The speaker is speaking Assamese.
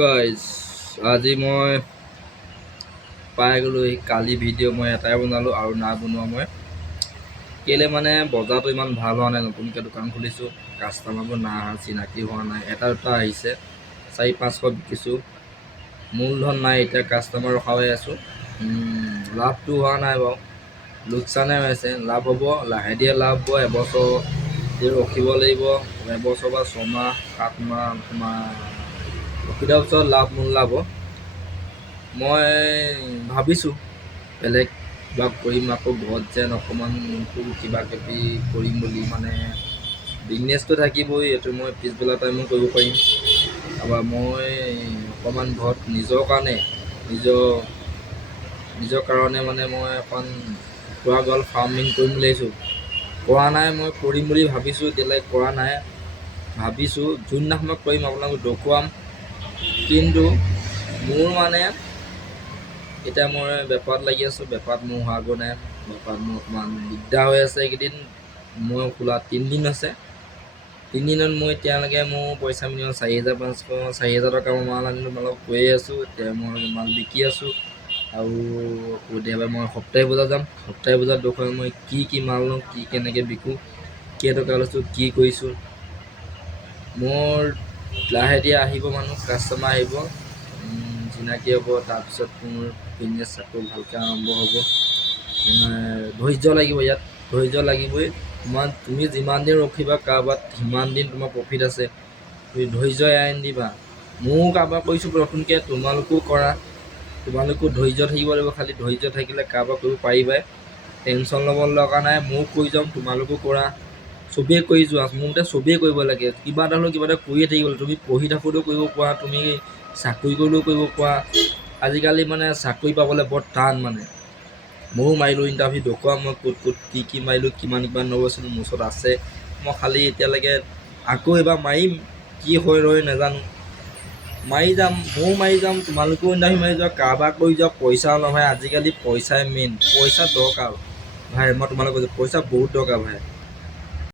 গাইজ আজি মই পাই গ'লোঁ এই কালি ভিডিঅ' মই এটাই বনালোঁ আৰু নাই বনোৱা মই কেলৈ মানে বজাৰটো ইমান ভাল হোৱা নাই। নতুনকৈ দোকান খুলিছোঁ, কাষ্টমাৰবোৰ নাই অহা, চিনাকি হোৱা নাই। এটা দুটা আহিছে, 400-500 বিকিছোঁ, মূলধন নাই। এতিয়া কাষ্টমাৰ ৰখাই আছোঁ, লাভটো হোৱা নাই বাৰু, লোকচানে হৈছে। লাভ হ'ব, লাহে ধীৰে লাভ হ'ব। এবছৰ ৰখিব লাগিব, এবছৰ বা 6 মাহ 7 মাহ তোমাৰ ৰখি দিয়াৰ পিছত লাভ নোলাব। মই ভাবিছোঁ বেলেগ কিবা কৰিম, আকৌ ঘৰত যেন অকণমান কিবা কিবি কৰিম বুলি। মানে বিজনেছটো থাকিবই, এইটো মই পিছবেলা টাইমো কৰিব পাৰিম। তাৰপৰা মই অকণমান ঘৰত নিজৰ কাৰণে মানে মই অকণ কুকুৰা গঁৰাল ফাৰ্মিং কৰিম বুলি ভাবিছোঁ। কৰা নাই, মই কৰিম বুলি ভাবিছোঁ, এতিয়ালৈকে কৰা নাই। ভাবিছোঁ যোনদিনাখন কৰিম আপোনালোকক দেখুৱাম। কিন্তু মোৰ মানে এতিয়া মই বেপাৰত লাগি আছোঁ, বেপাৰত মোৰ হোৱাগৈ নাই। বেপাৰত মোৰ অকণমান দিগদাৰ হৈ আছে এইকেইদিন। মই খোলা 3 দিন হৈছে, 3 দিনত মই এতিয়ালৈকে মোৰ পইচা মিনিমাম 4,500 টকা মই মাল আনিলোঁ, মালক কৈয়ে আছোঁ। এতিয়া মই মাল বিকি আছোঁ। আৰু কেতিয়াবা মই সপ্তাহী বজাৰ যাম, সপ্তাহী বজাৰত দেখুৱাম মই কি মাল লওঁ, কেনেকৈ বিকোঁ, কেইটকা লৈছোঁ, কি কৰিছোঁ। মোৰ লাহে ধীৰে আহিব, মানুহ কাষ্টমাৰ আহিব, চিনাকি হ'ব। তাৰপিছত মোৰ বিজনেছ আকৌ ভালকৈ আৰম্ভ হ'ব। ধৈৰ্য লাগিব, ইয়াত ধৈৰ্য লাগিবই। তুমি যিমান দিন ৰখিবা কাৰোবাত, সিমান দিন তোমাৰ প্ৰফিট আছে। তুমি ধৈৰ্য এৰাই নিদিবা। ময়ো কাৰোবাৰ কৰিছোঁ নতুনকৈ, তোমালোকেও কৰা। তোমালোকেও ধৈৰ্য থাকিব লাগিব। খালি ধৈৰ্য থাকিলে কাৰোবাৰ কৰিব পাৰিবাই, টেনশ্যন ল'ব লগা নাই। ময়ো কৰি যাম, তোমালোকেও কৰা। চবেই কৰি যোৱা, মোৰ মতে চবেই কৰিব লাগে। কিবা এটা হ'লেও কিবা এটা কৰিয়ে থাকিব লাগে। তুমি পঢ়ি থাকোঁতেও কৰিব পৰা, তুমি চাকৰি কৰিলেও কৰিব পৰা। আজিকালি মানে চাকৰি পাবলৈ বৰ টান মানে। ময়ো মাৰিলোঁ ইণ্টাৰভিউ, দেখুৱাম মই ক'ত কি মাৰিলোঁ, কিমান নগৈছিলোঁ, মোৰ ওচৰত আছে। মই খালি এতিয়ালৈকে আকৌ এবাৰ মাৰিম, কি হয় ৰয় নাজানো। মাৰি যাম, ময়ো মাৰি যাম, তোমালোকেও ইণ্টাৰভিউ মাৰি যোৱা, কাৰোবাৰ কৰি যোৱা। পইচাও নহয়, আজিকালি পইচাই মেইন, পইচা দৰকাৰ ভাই। মই তোমালোকক কৈছোঁ, পইচা বহুত দৰকাৰ ভাই।